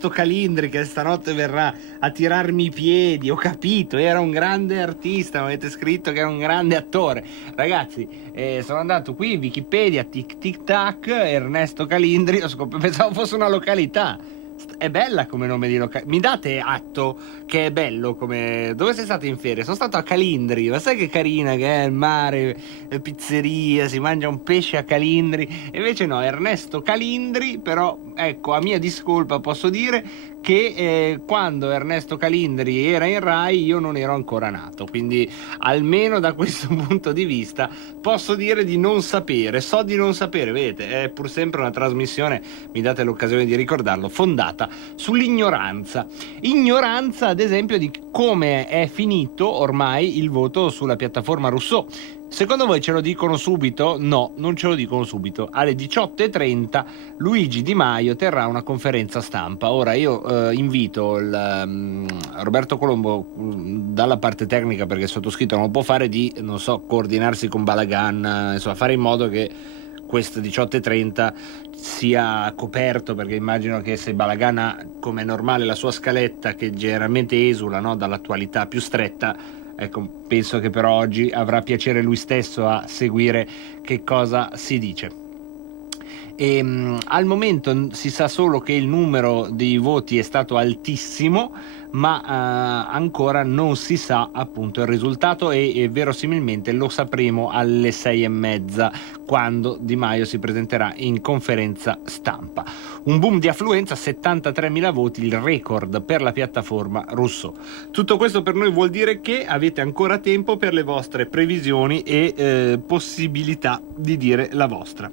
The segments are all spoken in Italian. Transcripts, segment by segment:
Ernesto Calindri che stanotte verrà a tirarmi i piedi. Ho capito, era un grande artista, mi avete scritto che era un grande attore. Ragazzi, sono andato qui in Wikipedia, tic tic tac, Ernesto Calindri, pensavo fosse una località. È bella come nome di località. Mi date atto che è bello come... Dove sei stato in ferie? Sono stato a Calindri, ma sai che carina che è il mare, le pizzeria, si mangia un pesce a Calindri. E invece no, Ernesto Calindri, però ecco, a mia discolpa posso dire che quando Ernesto Calindri era in Rai io non ero ancora nato, quindi almeno da questo punto di vista posso dire di non sapere, so di non sapere, vedete, è pur sempre una trasmissione, mi date l'occasione di ricordarlo, fondata sull'ignoranza. Ignoranza ad esempio di come è finito ormai il voto sulla piattaforma Rousseau. Secondo voi ce lo dicono subito? No, non ce lo dicono subito. Alle 18:30 Luigi Di Maio terrà una conferenza stampa. Ora io invito Roberto Colombo dalla parte tecnica, perché il sottoscritto non lo può fare, di, non so, coordinarsi con Balagan, insomma fare in modo che questo 18:30 sia coperto, perché immagino che se Balagan ha, come è normale, la sua scaletta che generalmente esula, no, dall'attualità più stretta, ecco, penso che però oggi avrà piacere lui stesso a seguire che cosa si dice. Al momento si sa solo che il numero dei voti è stato altissimo, ma ancora non si sa appunto il risultato e verosimilmente lo sapremo alle 6:30, quando Di Maio si presenterà in conferenza stampa. Un boom di affluenza, 73.000 voti, il record per la piattaforma Rousseau. Tutto questo per noi vuol dire che avete ancora tempo per le vostre previsioni e possibilità di dire la vostra.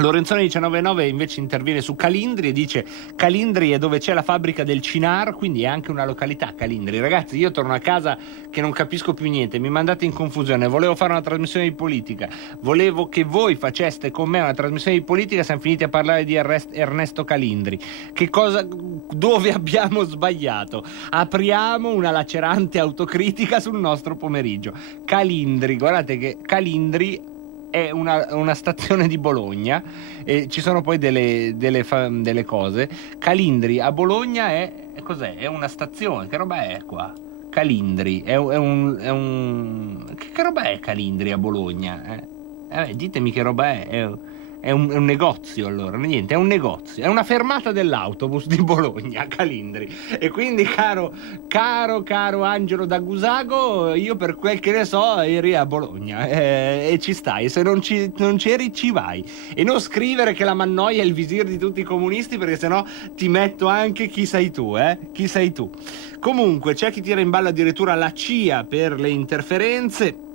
Lorenzoni 19.9 invece interviene su Calindri e dice: Calindri è dove c'è la fabbrica del Cinar, quindi è anche una località Calindri. Ragazzi, io torno a casa che non capisco più niente, mi mandate in confusione, volevo fare una trasmissione di politica, volevo che voi faceste con me una trasmissione di politica, siamo finiti a parlare di Ernesto Calindri. Dove abbiamo sbagliato? Apriamo una lacerante autocritica sul nostro pomeriggio. Calindri, guardate che Calindri è una stazione di Bologna, e ci sono poi delle cose. Calindri a Bologna cos'è? È una stazione, che roba è qua? Calindri è un che roba è Calindri a Bologna? Ditemi che roba è un negozio, allora, niente, è un negozio, è una fermata dell'autobus di Bologna, Calindri. E quindi caro Angelo da Gusago, io per quel che ne so eri a Bologna, e ci stai, se non c'eri ci vai, e non scrivere che la Mannoia è il visir di tutti i comunisti, perché sennò ti metto anche chi sei tu. Comunque c'è chi tira in ballo addirittura la CIA per le interferenze,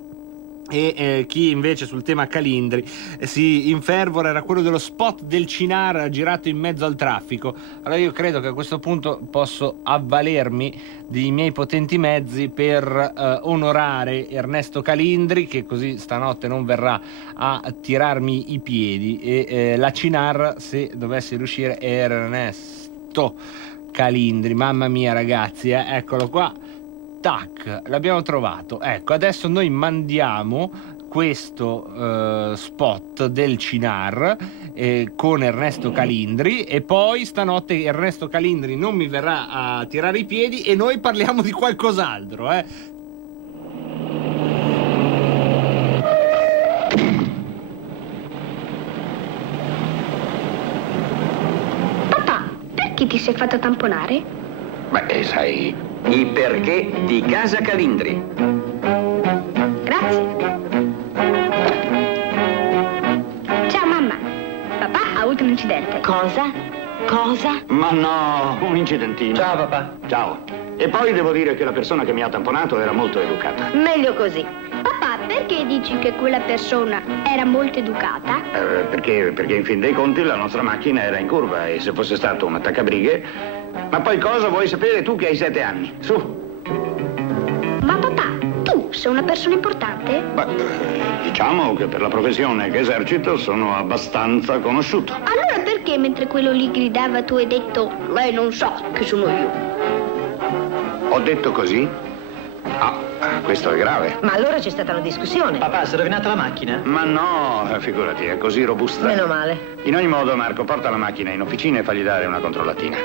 e chi invece sul tema Calindri si infervora era quello dello spot del Cinar girato in mezzo al traffico. Allora io credo che a questo punto posso avvalermi dei miei potenti mezzi per onorare Ernesto Calindri, che così stanotte non verrà a tirarmi i piedi, e la Cinar, se dovesse riuscire, Ernesto Calindri, mamma mia ragazzi, eccolo qua. Tac, l'abbiamo trovato. Ecco, adesso noi mandiamo questo spot del Cinar con Ernesto Calindri, e poi stanotte Ernesto Calindri non mi verrà a tirare i piedi e noi parliamo di qualcos'altro. Papà, perché ti sei fatto tamponare? Beh, sai, i perché di Casa Calindri. Grazie. Ciao mamma. Papà ha avuto un incidente. Cosa? Ma no, un incidentino. Ciao papà. Ciao. E poi devo dire che la persona che mi ha tamponato era molto educata. Meglio così. Papà, perché dici che quella persona era molto educata? Perché in fin dei conti la nostra macchina era in curva, e se fosse stato un attaccabrighe... Ma poi cosa vuoi sapere tu che hai 7 anni? Su. Ma papà, tu sei una persona importante? Beh, diciamo che per la professione che esercito sono abbastanza conosciuto. Allora perché mentre quello lì gridava tu hai detto lei non sa che sono io? Ho detto così? Questo è grave. Ma allora c'è stata una discussione. Papà, si è rovinata la macchina? Ma no, figurati, è così robusta. Meno male. In ogni modo, Marco, porta la macchina in officina e fagli dare una controllatina.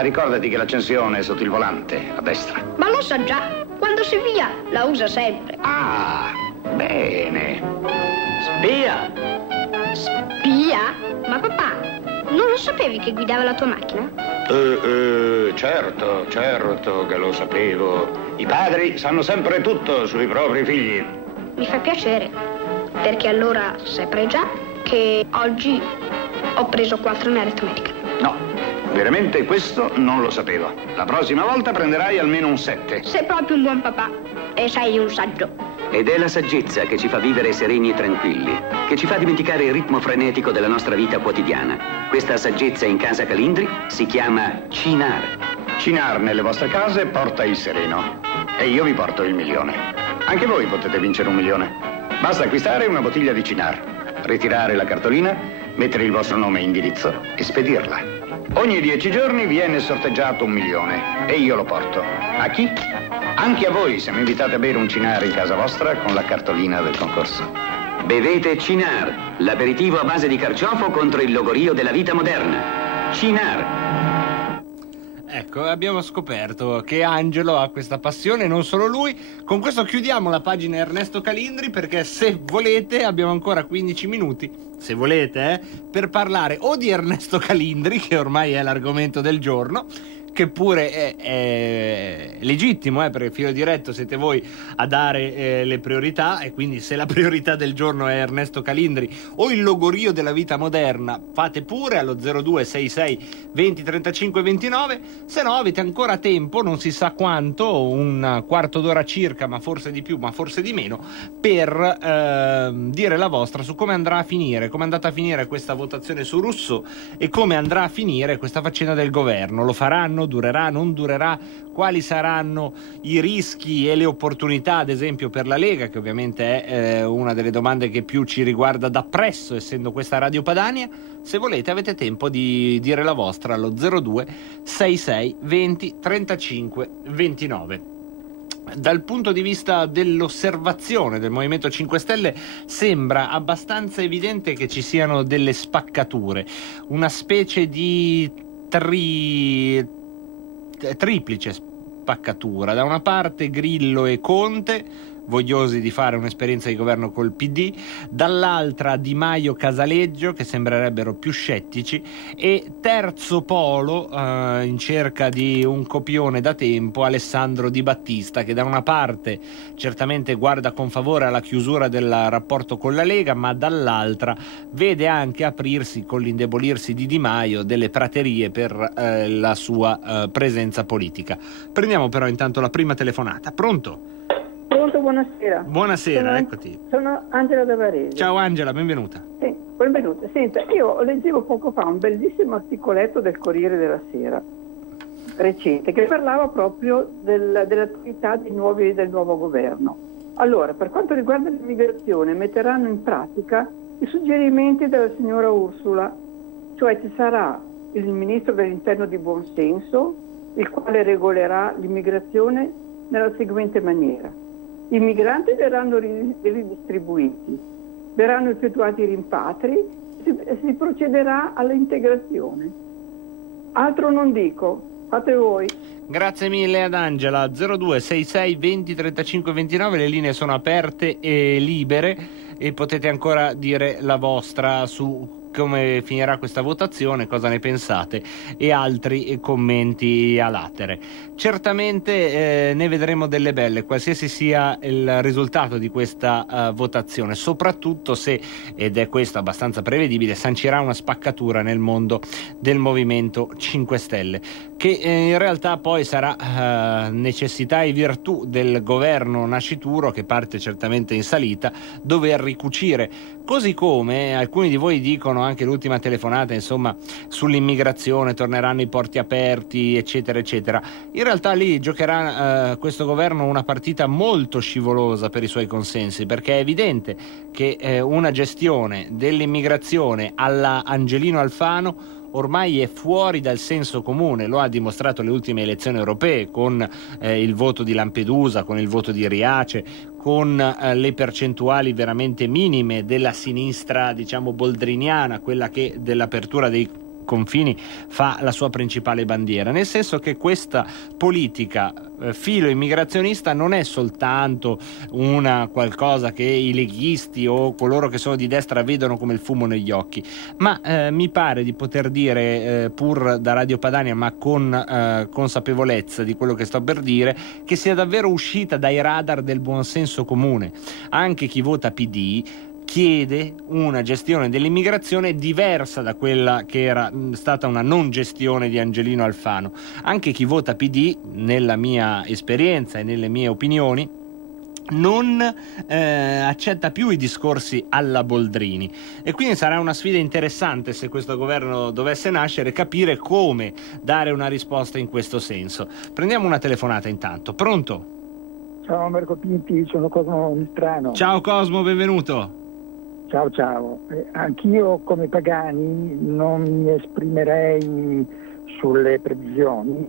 Ricordati che l'accensione è sotto il volante, a destra. Ma lo sa già, quando si via la usa sempre. Bene. Spia! Spia? Ma papà, non lo sapevi che guidava la tua macchina? Certo che lo sapevo. I padri sanno sempre tutto sui propri figli. Mi fa piacere, perché allora saprai già che oggi ho preso 4 in aritmetica. No, veramente questo non lo sapevo. La prossima volta prenderai almeno un 7. Sei proprio un buon papà e sei un saggio. Ed è la saggezza che ci fa vivere sereni e tranquilli, che ci fa dimenticare il ritmo frenetico della nostra vita quotidiana. Questa saggezza in Casa Calindri si chiama Cinar. Cinar nelle vostre case porta il sereno e io vi porto il 1.000.000. Anche voi potete vincere 1.000.000. Basta acquistare una bottiglia di Cinar, ritirare la cartolina, mettere il vostro nome e indirizzo e spedirla. Ogni 10 giorni viene sorteggiato 1.000.000 e io lo porto. A chi? Anche a voi se mi invitate a bere un Cinar in casa vostra con la cartolina del concorso. Bevete Cinar, l'aperitivo a base di carciofo contro il logorio della vita moderna. Cinar. Ecco, abbiamo scoperto che Angelo ha questa passione, non solo lui. Con questo chiudiamo la pagina Ernesto Calindri, perché se volete abbiamo ancora 15 minuti, se volete, per parlare o di Ernesto Calindri, che ormai è l'argomento del giorno, che pure è legittimo, perché filo diretto siete voi a dare le priorità, e quindi se la priorità del giorno è Ernesto Calindri o il logorio della vita moderna, fate pure allo 0266 20 35 29. Se no avete ancora tempo, non si sa quanto, un quarto d'ora circa, ma forse di più, ma forse di meno, per dire la vostra su come andrà a finire, come è andata a finire questa votazione su Rousseau e come andrà a finire questa faccenda del governo. Lo faranno? Durerà? Non durerà? Quali saranno i rischi e le opportunità, ad esempio, per la Lega, che ovviamente è una delle domande che più ci riguarda da presso, essendo questa Radio Padania? Se volete avete tempo di dire la vostra allo 02 66 20 35 29. Dal punto di vista dell'osservazione del Movimento 5 Stelle sembra abbastanza evidente che ci siano delle spaccature, una specie di triplice spaccatura. Da una parte Grillo e Conte, vogliosi di fare un'esperienza di governo col PD, dall'altra Di Maio Casaleggio, che sembrerebbero più scettici, e terzo polo in cerca di un copione da tempo, Alessandro Di Battista, che da una parte certamente guarda con favore alla chiusura del rapporto con la Lega, ma dall'altra vede anche aprirsi, con l'indebolirsi di Di Maio, delle praterie per la sua presenza politica. Prendiamo però intanto la prima telefonata. Pronto? Pronto, buonasera. Buonasera, eccoti. Sono Angela da Varese. Ciao Angela, benvenuta. Sì, benvenuta. Senta, io leggevo poco fa un bellissimo articoletto del Corriere della Sera, recente, che parlava proprio dell'attività del nuovo governo. Allora, per quanto riguarda l'immigrazione, metteranno in pratica i suggerimenti della signora Ursula, cioè ci sarà il ministro dell'interno di buon senso, il quale regolerà l'immigrazione nella seguente maniera. I migranti verranno ridistribuiti, verranno effettuati i rimpatri e si procederà all'integrazione. Altro non dico, fate voi. Grazie mille ad Angela. 0266 20 35 29, le linee sono aperte e libere e potete ancora dire la vostra su come finirà questa votazione, cosa ne pensate, e altri commenti a latere. Certamente ne vedremo delle belle, qualsiasi sia il risultato di questa votazione, soprattutto se, ed è questo abbastanza prevedibile, sancirà una spaccatura nel mondo del Movimento 5 Stelle, che in realtà poi sarà necessità e virtù del governo nascituro, che parte certamente in salita, dover ricucire, così come alcuni di voi dicono, anche l'ultima telefonata, insomma, sull'immigrazione, torneranno i porti aperti, eccetera eccetera. In realtà lì giocherà questo governo una partita molto scivolosa per i suoi consensi, perché è evidente che una gestione dell'immigrazione alla Angelino Alfano ormai è fuori dal senso comune, lo ha dimostrato le ultime elezioni europee con il voto di Lampedusa, con il voto di Riace, con le percentuali veramente minime della sinistra, diciamo boldriniana, quella che dell'apertura dei confini fa la sua principale bandiera, nel senso che questa politica filo immigrazionista non è soltanto una qualcosa che i leghisti o coloro che sono di destra vedono come il fumo negli occhi, ma mi pare di poter dire, pur da Radio Padania ma con consapevolezza di quello che sto per dire, che sia davvero uscita dai radar del buonsenso comune. Anche chi vota PD chiede una gestione dell'immigrazione diversa da quella che era stata una non gestione di Angelino Alfano. Anche chi vota PD, nella mia esperienza e nelle mie opinioni, non accetta più i discorsi alla Boldrini, e quindi sarà una sfida interessante, se questo governo dovesse nascere, capire come dare una risposta in questo senso. Prendiamo una telefonata intanto. Pronto? Ciao Marco Pinti, sono Cosmo Mistrano. Ciao Cosmo, benvenuto. Ciao. Anch'io come Pagani non mi esprimerei sulle previsioni,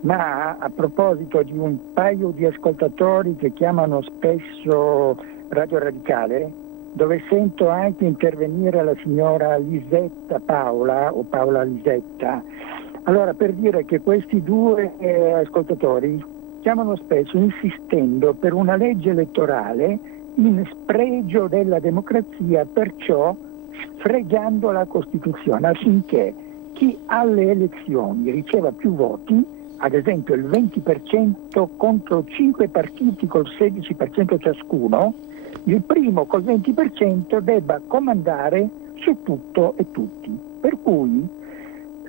ma a proposito di un paio di ascoltatori che chiamano spesso Radio Radicale, dove sento anche intervenire la signora Lisetta Paola o Paola Lisetta, allora per dire che questi due ascoltatori chiamano spesso insistendo per una legge elettorale in spregio della democrazia, perciò sfregando la Costituzione, affinché chi alle elezioni riceva più voti, ad esempio il 20% contro 5 partiti col 16% ciascuno, il primo col 20% debba comandare su tutto e tutti. Per cui,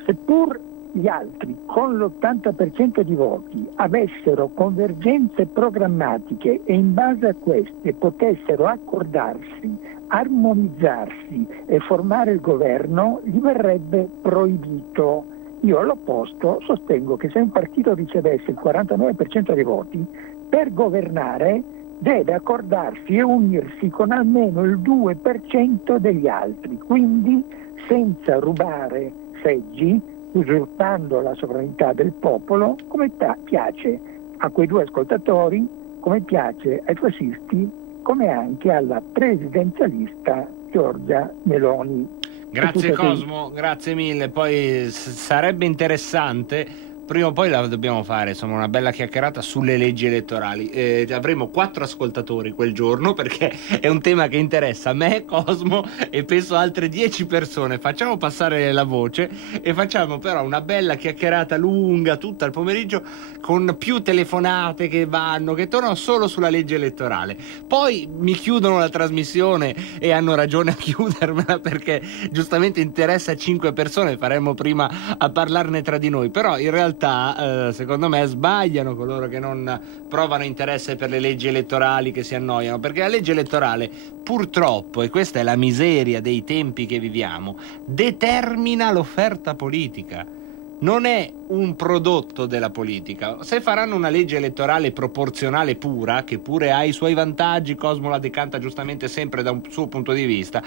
seppur gli altri con l'80% di voti avessero convergenze programmatiche e in base a queste potessero accordarsi, armonizzarsi e formare il governo, gli verrebbe proibito. Io all'opposto sostengo che se un partito ricevesse il 49% dei voti, per governare deve accordarsi e unirsi con almeno il 2% degli altri, quindi senza rubare seggi, usurpando la sovranità del popolo, come piace a quei due ascoltatori, come piace ai fascisti, come anche alla presidenzialista Giorgia Meloni. Grazie Cosmo, grazie mille. Poi sarebbe interessante, prima o poi la dobbiamo fare, insomma, una bella chiacchierata sulle leggi elettorali. Avremo 4 ascoltatori quel giorno, perché è un tema che interessa me, Cosmo, e penso altre 10 persone. Facciamo passare la voce e facciamo però una bella chiacchierata lunga tutto il pomeriggio, con più telefonate che vanno, che tornano solo sulla legge elettorale. Poi mi chiudono la trasmissione e hanno ragione a chiudermela, perché giustamente interessa a 5 persone, faremo prima a parlarne tra di noi. Però in realtà secondo me sbagliano coloro che non provano interesse per le leggi elettorali, che si annoiano, perché la legge elettorale purtroppo, e questa è la miseria dei tempi che viviamo, determina l'offerta politica. Non è un prodotto della politica. Se faranno una legge elettorale proporzionale pura, che pure ha i suoi vantaggi, Cosmo la decanta giustamente sempre da un suo punto di vista,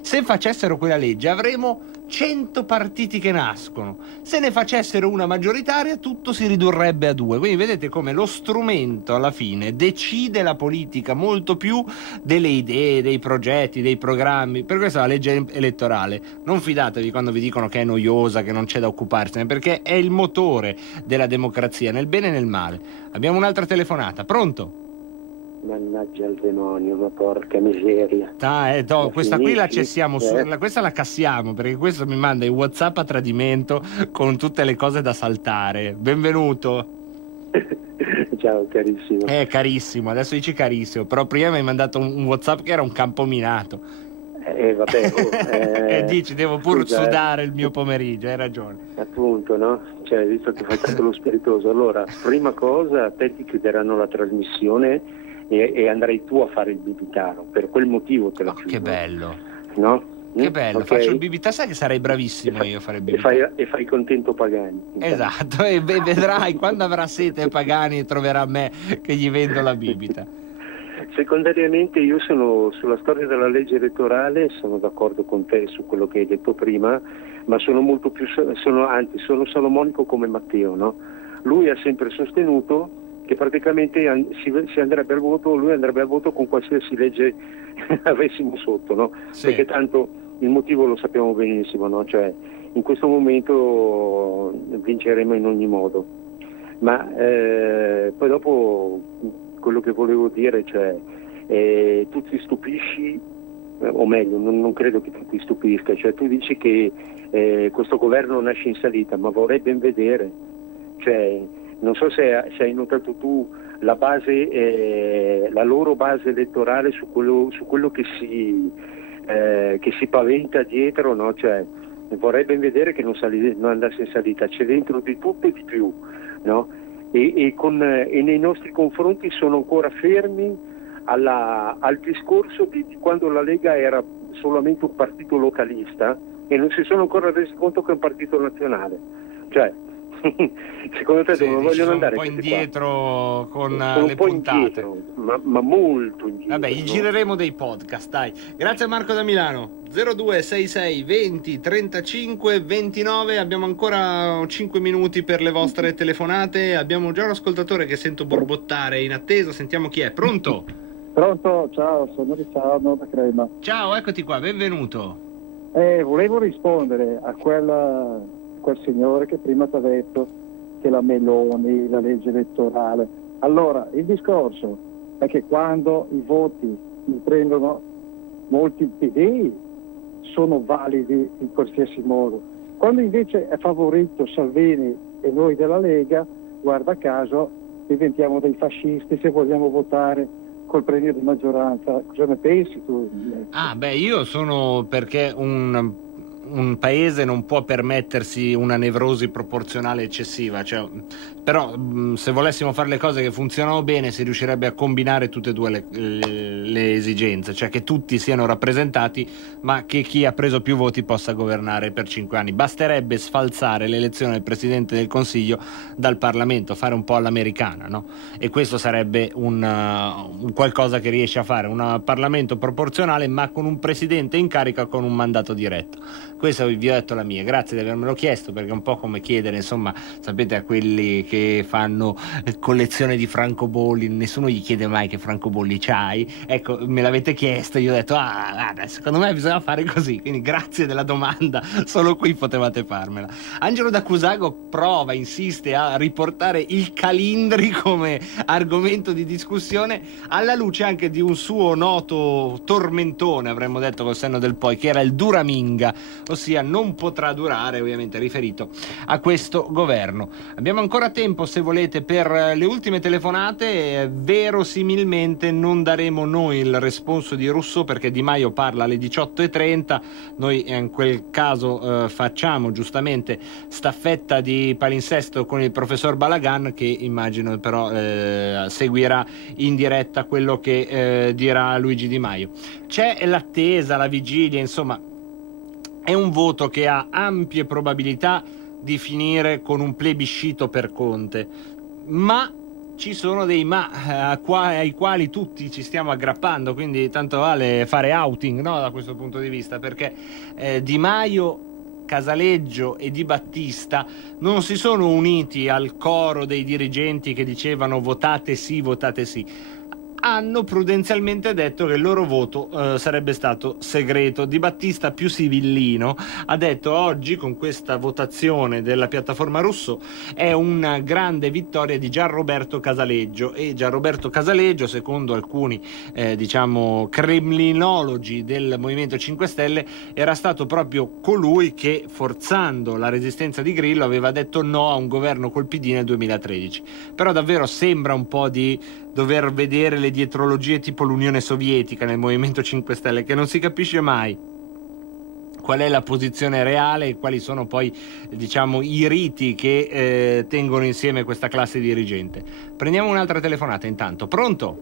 se facessero quella legge avremo 100 partiti che nascono. Se ne facessero una maggioritaria, tutto si ridurrebbe a 2. Quindi vedete come lo strumento alla fine decide la politica molto più delle idee, dei progetti, dei programmi. Per questo la legge elettorale, non fidatevi quando vi dicono che è noiosa, che non c'è da occuparsene, perché è il motore della democrazia, nel bene e nel male. Abbiamo un'altra telefonata. Pronto? Mannaggia il demonio, ma porca miseria. Questa qui la cessiamo, questa la cassiamo, perché questo mi manda in WhatsApp a tradimento con tutte le cose da saltare. Benvenuto. Ciao carissimo. Carissimo, adesso dici carissimo, però prima mi hai mandato un WhatsApp che era un campo minato. Dici, devo pur sudare il mio pomeriggio, hai ragione. Appunto, no? Cioè, visto che fai tanto lo spiritoso, allora, prima cosa, a te ti chiuderanno la trasmissione e andrai tu a fare il bibitaro, per quel motivo te la chiudo. Che bello, no? Che bello, okay. Faccio il bibitaro, sai che sarei bravissimo io a fare il bibitaro. E fai contento Pagani. Esatto, e vedrai quando avrà sete Pagani troverà me che gli vendo la bibita. Secondariamente io sono sulla storia della legge elettorale, sono d'accordo con te su quello che hai detto prima, ma sono molto più sono salomonico come Matteo, no? Lui ha sempre sostenuto che praticamente si andrebbe al voto, lui andrebbe al voto con qualsiasi legge avessimo sotto, no? Sì. Perché tanto il motivo lo sappiamo benissimo, no? Cioè in questo momento vinceremo in ogni modo. Ma poi dopo quello che volevo dire, cioè tu ti stupisci, o meglio, non credo che tu ti stupisca, cioè tu dici che questo governo nasce in salita, ma vorrei ben vedere, cioè non so se hai notato tu la base, la loro base elettorale su quello che si paventa dietro, no? Cioè vorrei ben vedere che non andasse in salita, c'è dentro di tutto e di più, no? E nei nostri confronti sono ancora fermi al discorso di quando la Lega era solamente un partito localista e non si sono ancora resi conto che è un partito nazionale. Cioè, secondo te dove vogliono andare? Un po' indietro con sono le puntate. Indietro, ma molto indietro. Vabbè, gli gireremo dei podcast, dai. Grazie a Marco da Milano. 0266 20 35 29. Abbiamo ancora 5 minuti per le vostre telefonate. Abbiamo già un ascoltatore che sento borbottare in attesa. Sentiamo chi è. Pronto? Pronto, ciao, sono Riccardo da Crema. Ciao, eccoti qua, benvenuto. Volevo rispondere a quel signore che prima ti ha detto che la Meloni, la legge elettorale. Allora, il discorso è che quando i voti li prendono molti PD sono validi in qualsiasi modo. Quando invece è favorito Salvini e noi della Lega, guarda caso, diventiamo dei fascisti se vogliamo votare col premio di maggioranza. Cosa ne pensi tu? Io sono perché un paese non può permettersi una nevrosi proporzionale eccessiva, cioè, però se volessimo fare le cose che funzionano bene si riuscirebbe a combinare tutte e due le esigenze, cioè che tutti siano rappresentati ma che chi ha preso più voti possa governare per 5 anni. Basterebbe sfalsare l'elezione del Presidente del Consiglio dal Parlamento, fare un po' all'americana, no? E questo sarebbe un qualcosa che riesce a fare un Parlamento proporzionale ma con un Presidente in carica con un mandato diretto. Questo vi ho detto la mia, grazie di avermelo chiesto, perché è un po' come chiedere, insomma, sapete, a quelli che fanno collezione di francobolli, nessuno gli chiede mai che francobolli c'hai, ecco, me l'avete chiesto, io ho detto, guarda, secondo me bisogna fare così, quindi grazie della domanda, solo qui potevate farmela. Angelo da Cusago insiste a riportare il Calindri come argomento di discussione, alla luce anche di un suo noto tormentone, avremmo detto col senno del poi, che era il Duraminga, ossia non potrà durare, ovviamente riferito a questo governo. Abbiamo ancora tempo, se volete, per le ultime telefonate. Verosimilmente non daremo noi il responso di Rousseau perché Di Maio parla alle 18:30, noi in quel caso facciamo giustamente staffetta di palinsesto con il professor Balagan, che immagino però seguirà in diretta quello che dirà Luigi Di Maio. C'è l'attesa, la vigilia, insomma è un voto che ha ampie probabilità di finire con un plebiscito per Conte, ma ci sono dei ai quali tutti ci stiamo aggrappando, quindi tanto vale fare outing, no, da questo punto di vista, perché Di Maio, Casaleggio e Di Battista non si sono uniti al coro dei dirigenti che dicevano votate sì, hanno prudenzialmente detto che il loro voto sarebbe stato segreto. Di Battista, più sivillino, ha detto oggi con questa votazione della piattaforma Rousseau è una grande vittoria di Gianroberto Casaleggio, e Gianroberto Casaleggio, secondo alcuni kremlinologi del Movimento 5 Stelle, era stato proprio colui che, forzando la resistenza di Grillo, aveva detto no a un governo col PD nel 2013. Però davvero sembra un po' di dover vedere le dietrologie tipo l'Unione Sovietica nel Movimento 5 Stelle, che non si capisce mai qual è la posizione reale e quali sono poi i riti che tengono insieme questa classe dirigente. Prendiamo un'altra telefonata intanto. Pronto?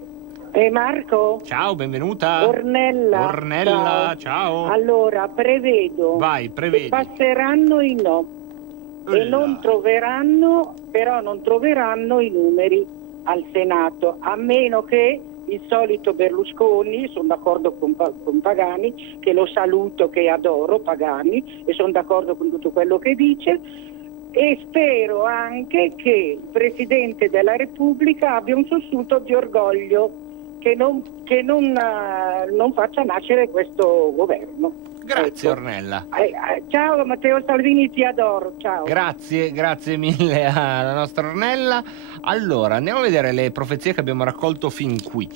Marco? Ciao, benvenuta. Ornella, ciao. Allora, prevedo prevedi. che passeranno i no e non troveranno i numeri al Senato, a meno che il solito Berlusconi, sono d'accordo con Pagani, che lo saluto, che adoro Pagani, e sono d'accordo con tutto quello che dice, e spero anche che il Presidente della Repubblica abbia un sussulto di orgoglio, che non faccia nascere questo governo. Grazie, ecco. Ornella. Ciao Matteo Salvini, ti adoro, ciao. Grazie mille alla nostra Ornella. Allora, andiamo a vedere le profezie che abbiamo raccolto fin qui.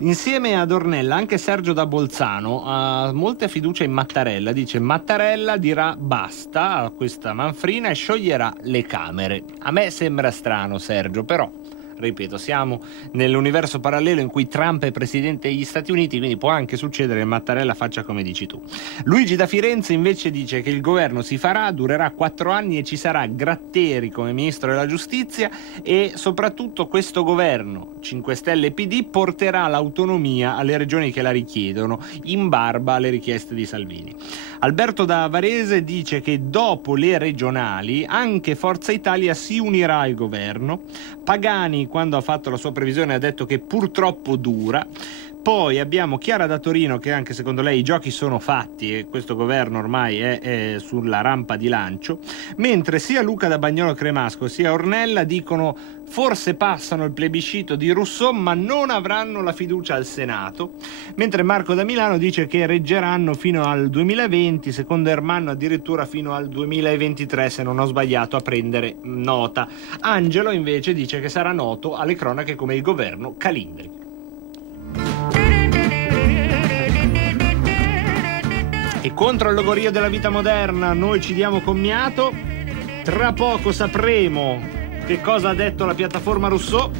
Insieme ad Ornella anche Sergio da Bolzano ha molta fiducia in Mattarella. Dice: Mattarella dirà basta a questa manfrina e scioglierà le Camere. A me sembra strano, Sergio, però ripeto, siamo nell'universo parallelo in cui Trump è presidente degli Stati Uniti, quindi può anche succedere che Mattarella faccia come dici tu. Luigi da Firenze invece dice che il governo si farà, durerà 4 anni e ci sarà Gratteri come ministro della giustizia, e soprattutto questo governo 5 Stelle PD porterà l'autonomia alle regioni che la richiedono, in barba alle richieste di Salvini. Alberto da Varese dice che dopo le regionali anche Forza Italia si unirà al governo. Pagani, quando ha fatto la sua previsione, ha detto che purtroppo dura. Poi abbiamo Chiara da Torino che anche secondo lei i giochi sono fatti e questo governo ormai è sulla rampa di lancio, mentre sia Luca da Bagnolo Cremasco sia Ornella dicono forse passano il plebiscito di Rousseau ma non avranno la fiducia al Senato, mentre Marco da Milano dice che reggeranno fino al 2020, secondo Ermanno addirittura fino al 2023 se non ho sbagliato a prendere nota. Angelo invece dice che sarà noto alle cronache come il governo Calindri. E contro il logorio della vita moderna noi ci diamo commiato. Tra poco sapremo che cosa ha detto la piattaforma Rousseau.